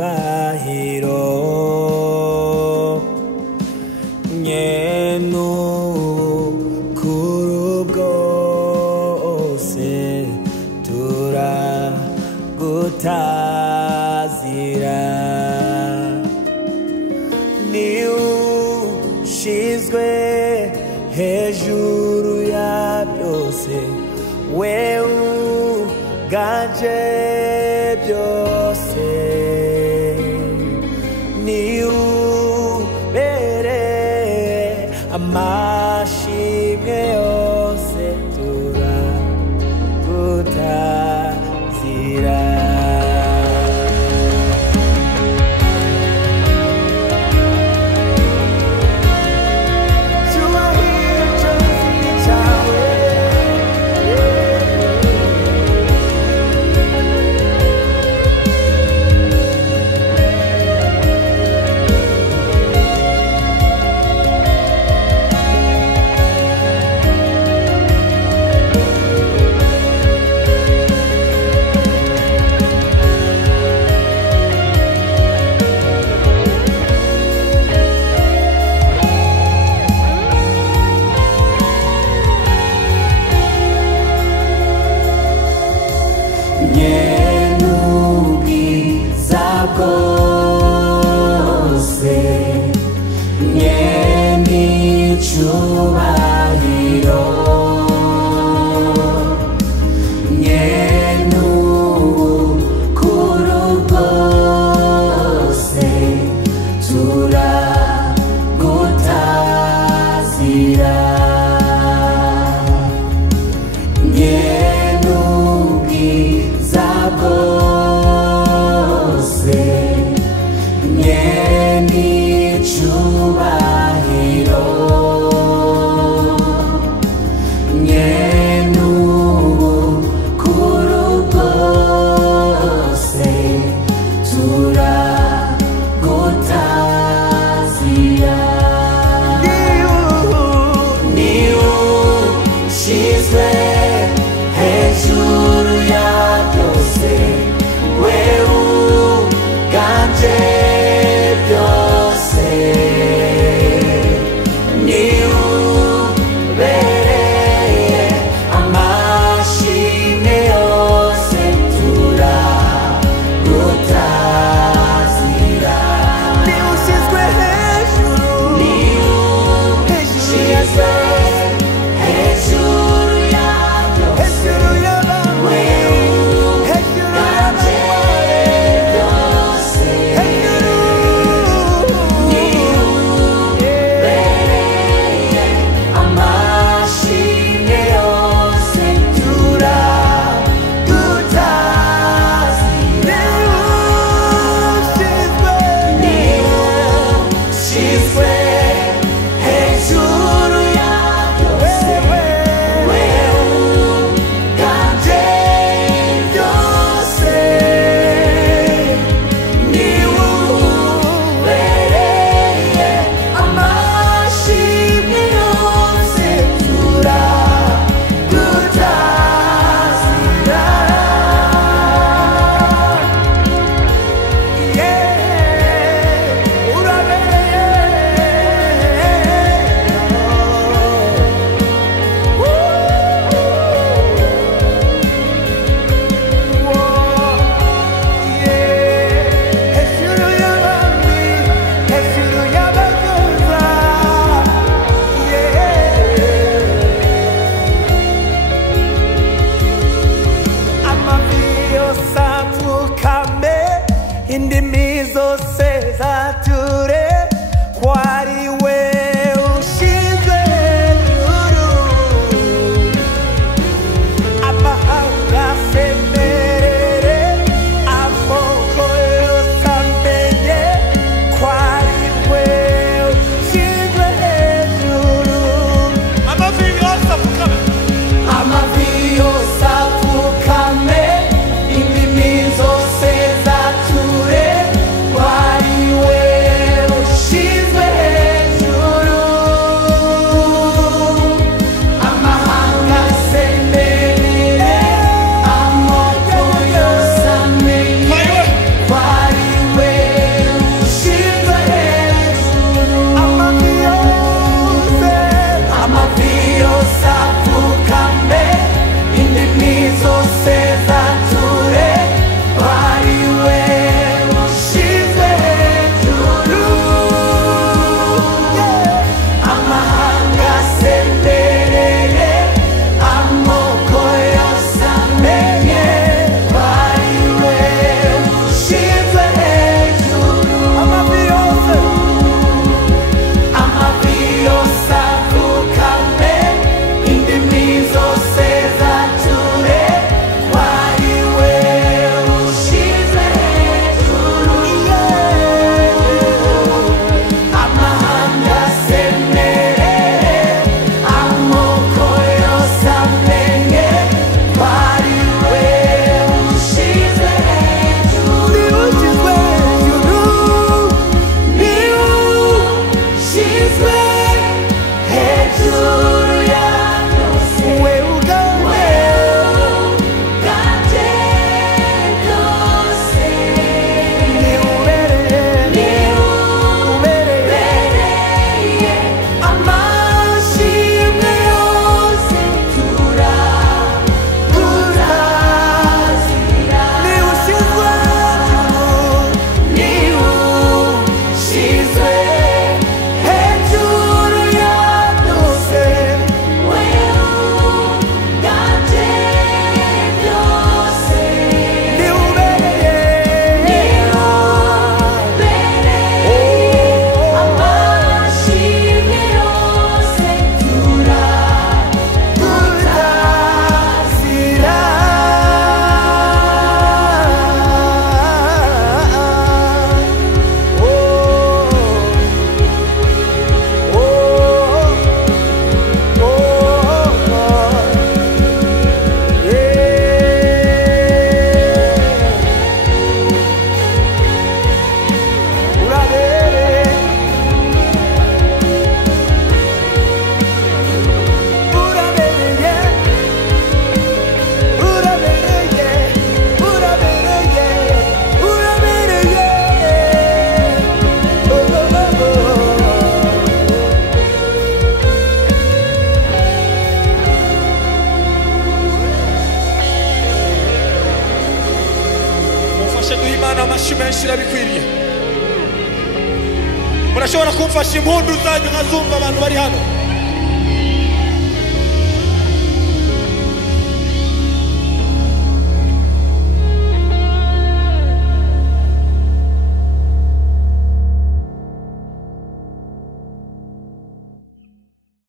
n'icyubahiro nyenukuru bwose turagutazira ni ushizwe hejuru ya byose wewe uganje byose ni ubereye amashimwe yose turagutazira n'icyubahiro nyenukuru bwose turagutazira nyenubwiza bwose n'icyubahiro nyenukuru bwose turagutazira ni ushizwe hejuru ya byose wewe uganje byose ni ubereye amashimwe yose turagutazira ni ushizwe hejuru ni ushizwe hejuru ya byose wewe uganje byose ni ubereye amashimwe yose turagutazira ni ushizwe hejuru ya byose wewe uganje byose ni ubereye amashimwe yose turagutazira indimi zose zature kwari we ushinzwe hejuru amahanga asemerere amoko yose amenye kwari we ushinzwe hejuru amavi yose apfukame indimi zose zature kwari we ushinzwe hejuru benshi irabikwiriye. Murashobora kumfasha impundu zanyu nkazumva abantu bari hano.